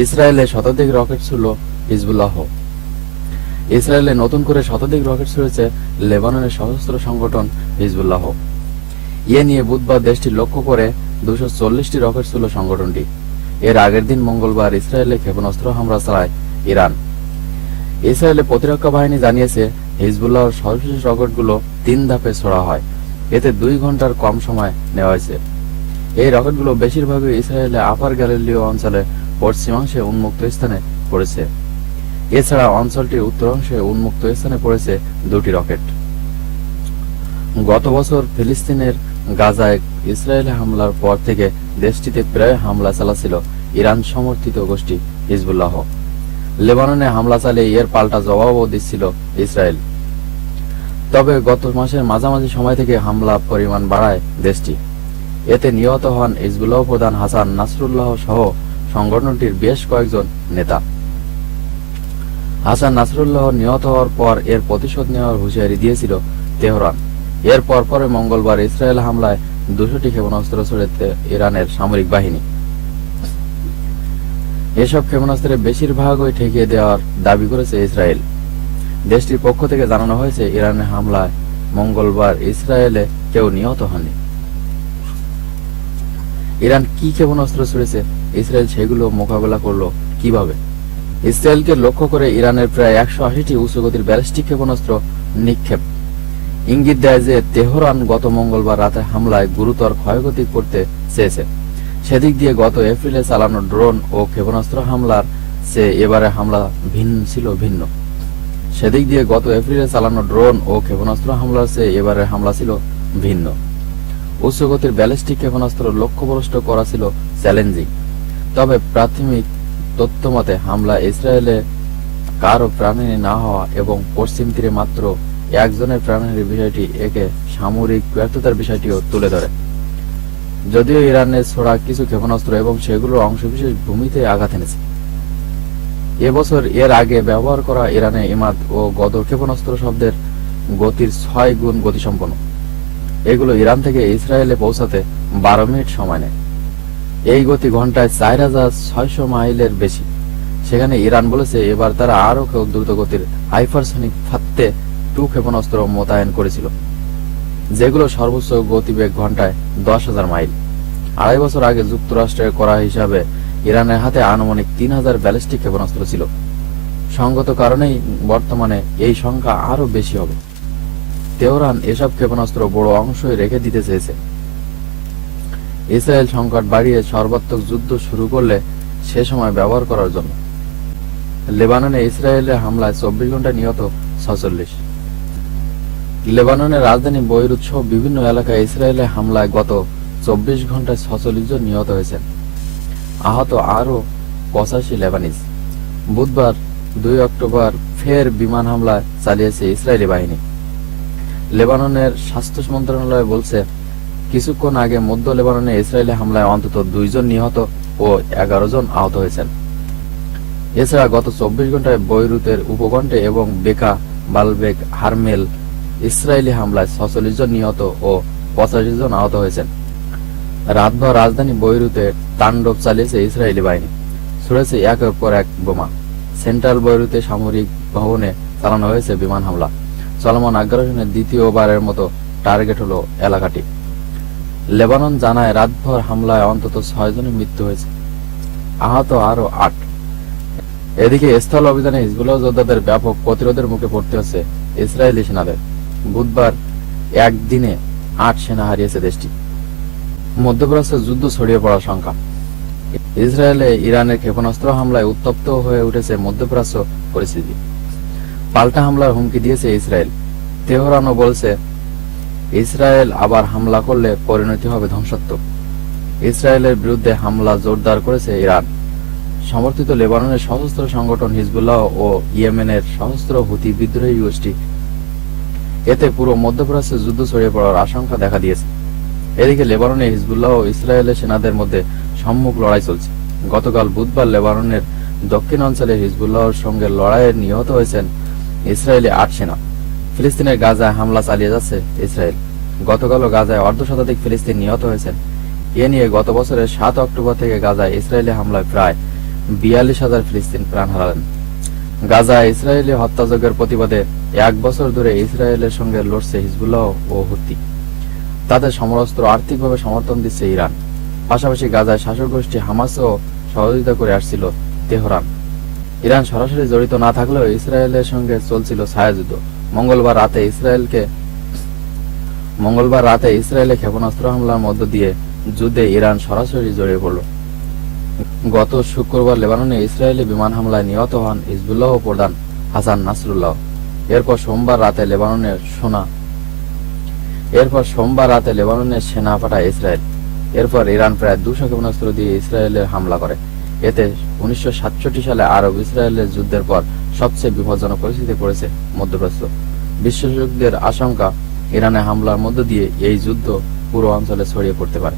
ইসরায়েলে শতাধিক রকেট ছিল হিজবুল্লাহ। ইসরায়েলে নতুন করে শতাধিক রকেট ছুড়েছে লেবাননের সশস্ত্র সংগঠন হিজবুল্লাহ। এ নিয়ে বুধবার দেশটি লক্ষ্য করে 240টি রকেট ছিল সংগঠনটি। এর আগের দিন মঙ্গলবার ইসরায়েলে ক্ষেপণাস্ত্র হামলা চালায় ইরান। ইসরায়েলের প্রতিরক্ষা বাহিনী জানিয়েছে, হিজবুল্লাহর সর্বশেষ রকেটগুলো 3 ধাপে ছোড়া হয়। এতে 2 ঘন্টার কম সময় নেওয়া হয়েছে। এই রকেটগুলো বেশিরভাগই ইসরায়েলের আপার গ্যালিলীয় অঞ্চলে পশ্চিমাংশে উন্মুক্ত স্থানে পড়েছে। এছাড়া অঞ্চলটির উত্তরাংশে উন্মুক্ত স্থানে পড়েছে 2টি রকেট। গত বছর ফিলিস্তিনের গাজায় ইসরায়েলে হামলার পর থেকে দেশটিতে প্রায় হামলা চালাচ্ছিল ইরান সমর্থিত গোষ্ঠী হিজবুল্লাহ। লেবাননে হামলা চালিয়ে এর পাল্টা জবাবও দিচ্ছিল ইসরায়েল। তবে গত মাসের মাঝামাঝি সময় থেকে হামলা পরিমাণ বাড়ায় দেশটি। এতে নিহত হন হিজবুল্লাহ প্রধান হাসান নাসরুল্লাহ সহ সংগঠনটির বেশ কয়েকজন নেতা। হাসান নাসরুল্লাহ নিহত হওয়ার পর এর প্রতিশোধ নেওয়ার হুঁশিয়ারি দিয়েছিল তেহরান। এর পরপরে মঙ্গলবার ইসরায়েল হামলায় 200টি ক্ষেপণাস্ত্র ছড়েছে ইরানের সামরিক বাহিনী। এসব ক্ষেপণাস্ত্রের বেশিরভাগই ঠেকিয়ে দেওয়ার দাবি করেছে ইসরায়েল। দেশটির পক্ষ থেকে জানানো হয়েছে, ইরানের হামলায় মঙ্গলবার ইসরায়েলে কেউ নিহত হয়নি। ইরান কি ক্ষেপণাস্ত্র ছুড়েছে, ইসরায়েল সেগুলো মোকাবেলা করলো কিভাবে? ইসরায়েলকে লক্ষ্য করে ইরানের প্রায় 180টি উচ্চগতির ব্যালিস্টিক ক্ষেপণাস্ত্র নিক্ষেপ ইঙ্গিত দেয় যে তেহরান গত মঙ্গলবার রাতে হামলায় গুরুতর ক্ষয়ক্ষতি করতে চেয়েছে। সেদিক দিয়ে গত এপ্রিলে চালানো ড্রোন ও ক্ষেপণাস্ত্র হামলার চেয়ে এবারে হামলা ভিন্ন। সেদিক দিয়ে গত এপ্রিলে চালানো ড্রোন ও ক্ষেপণাস্ত্র হামলার চেয়ে এবারের হামলা ছিল ভিন্ন। উচ্চগতির ব্যালিস্টিক ক্ষেপণাস্ত্র লক্ষ্যভ্রষ্ট করা ছিল চ্যালেঞ্জিং। তবে প্রাথমিক তথ্যমতে হামলা ইসরায়েলে কারো প্রাণহানি না হওয়া এবং পশ্চিম তীরে মাত্র একজনের প্রাণহানির বিষয়টি একে সামরিক ব্যর্থতার বিষয়টিও তুলে ধরে। যদিও ইরানের ছোড়া কিছু ক্ষেপণাস্ত্র এবং সেগুলোর অংশবিশেষ ভূমিতে আঘাত এনেছে। এবছর এর আগে ব্যবহার করা ইরানের ইমাদ ও গদর ক্ষেপণাস্ত্র শব্দের গতির 6 গুণ গতিসম্পন্ন। এগুলো ইরান থেকে ইসরায়েলে পৌঁছাতে 12 মিনিট সময় নেয়। এই গতি ঘন্টায় 4600 মাইলের বেশি। সেখানে ইরান বলেছে এবার তারা আরো দ্রুত গতির হাইপারসনিক ফাত্তে 2 ক্ষেপণাস্ত্র মোতায়েন করেছিল, যেগুলো সর্বোচ্চ গতিবেগ ঘন্টায় 10,000 মাইল। 2.5 বছর আগে যুক্তরাষ্ট্রের করা হিসাবে ইরানের হাতে আনুমানিক 3000 ব্যালিস্টিক ক্ষেপণাস্ত্র ছিল। সঙ্গত কারণেই বর্তমানে এই সংখ্যা আরো বেশি হবে। তেহরান এসব ক্ষেপণাস্ত্র বড় অংশই রেখে দিতে চেয়েছে। ইসরায়েল সংকট বাড়িয়ে সর্বাত্মক যুদ্ধ শুরু করলে সে সময় ব্যবহার করার জন্য। লেবাননে ইসরায়েলের হামলায় 24 ঘন্টায় নিহত 46। লেবাননের রাজধানী বৈরুত সহ বিভিন্ন এলাকায় ইসরায়েলের হামলায় গত 24 ঘন্টায় 46 জন নিহত হয়েছেন। আহত আরো 85 লেবানিজ। বুধবার 2 অক্টোবর ফের বিমান হামলা চালিয়েছে ইসরায়েলি বাহিনী। লেবাননের স্বাস্থ্য মন্ত্রণালয় বলছে, কিছুক্ষণ আগে মধ্য লেবাননে ইসরায়েলি হামলায় অন্তত 2 জন নিহত ও 11 জন আহত হয়েছেন। এছাড়া গত 24 ঘন্টায় বৈরুতের উপকণ্ঠে এবং বেকা, বালবেক, হারমেল ইসরায়েলি হামলায় 46 জন নিহত ও 85 জন আহত হয়েছেন। রাতভর রাজধানী বৈরুতে তাণ্ডব চালিয়েছে ইসরায়েলি বাহিনী। ছুড়েছে একের পর এক বোমা। সেন্ট্রাল বৈরুতে সামরিক ভবনে চালানো হয়েছে বিমান হামলা। চলমান আগ্রাসনের দ্বিতীয়বারের মতো টার্গেট হলো এলাকাটি। লেবানন জানায় রাতভর হামলায় অন্তত 6 জনের মৃত্যু হয়েছে, আহত আরো 8। এদিকে স্থল অভিযানে হিজবুল্লাহ যোদ্ধাদের ব্যাপক প্রতিরোধের মুখে পড়তে হচ্ছে ইসরায়েলি সেনাদের। বুধবার একদিনে 8 সেনা হারিয়েছে দেশটি। মধ্যপ্রাচ্যে যুদ্ধ ছড়িয়ে পড়ার সংখ্যা। ইসরায়েলে ইরানের ক্ষেপণাস্ত্র হামলায় উত্তপ্ত হয়ে উঠেছে মধ্যপ্রাচ্য পরিস্থিতি। পাল্টা হামলার হুমকি দিয়েছে ইসরায়েল। তেহরানও বলছে, ইসরায়েল আবার হামলা করলে পরিণতি হবে ধ্বংসাত্মক। ইসরায়েলের বিরুদ্ধে হামলা জোরদার করেছে ইরান সমর্থিত লেবাননের সশস্ত্র সংগঠন হিজবুল্লাহ ও ইয়েমেনের সশস্ত্র হুতি বিদ্রোহী গোষ্ঠী। এতে পুরো মধ্যপ্রাচ্যে যুদ্ধ ছড়িয়ে পড়ার আশঙ্কা দেখা দিয়েছে। এদিকে লেবাননে হিজবুল্লাহ ও ইসরায়েলের সেনাদের মধ্যে সম্মুখ লড়াই চলছে। গতকাল বুধবার লেবাননের দক্ষিণ অঞ্চলে হিজবুল্লাহর সঙ্গে লড়াইয়ে নিহত হয়েছেন ইসরায়েলি 8 সেনা। ফিলিস্তিনের গাজায় হামলা চালিয়ে যাচ্ছে ইসরায়েল। গতকালও গাজায় 1/2 ফিলিস্তিন নিহত হয়েছেন। এ নিয়ে গত বছরের 7 অক্টোবর থেকে গাজায় ইসরায়েলি হামলায় প্রায় 42,000 ফিলিস্তিন প্রাণ হারালেন। গাজা ইসরায়েলি হত্যাযজ্ঞের প্রতিবাদে 1 বছর ধরে ইসরায়েলের সঙ্গে লড়ছে হিজবুল্লাহ ও হুতি। তাদের সমরাস্ত্র আর্থিকভাবে সমর্থন দিচ্ছে ইরান। পাশাপাশি গাজায় শাসক গোষ্ঠী হামাসও সহযোগিতা করে আসছিল তেহরান। ইরান সরাসরি জড়িত না থাকলেও ইসরায়েলের সঙ্গে চলছিল ছায়াযুদ্ধ। মঙ্গলবার রাতে ইসরায়েলে ক্ষেপণাস্ত্র হামলার মধ্য দিয়ে যুদ্ধে ইরান সরাসরি জড়িয়ে পড়ল। গত শুক্রবার লেবাননে ইসরায়েলি বিমান হামলায় নিহত হন হিজবুল্লাহ প্রধান হাসান নাসরুল্লাহ। এরপর সোমবার রাতে লেবাননের সেনা পাঠায় ইসরায়েল। এরপর ইরান প্রায় 200 ক্ষেপণাস্ত্র দিয়ে ইসরায়েলে হামলা করে। এতে 1967 সালে আরব ইসরায়েলের যুদ্ধের পর সবচেয়ে বিপজ্জনক পরিস্থিতি পড়েছে মধ্যপ্রাচ্য। বিশেষজ্ঞদের আশঙ্কা, ইরানে হামলার মধ্য দিয়ে এই যুদ্ধ পুরো অঞ্চলে ছড়িয়ে পড়তে পারে।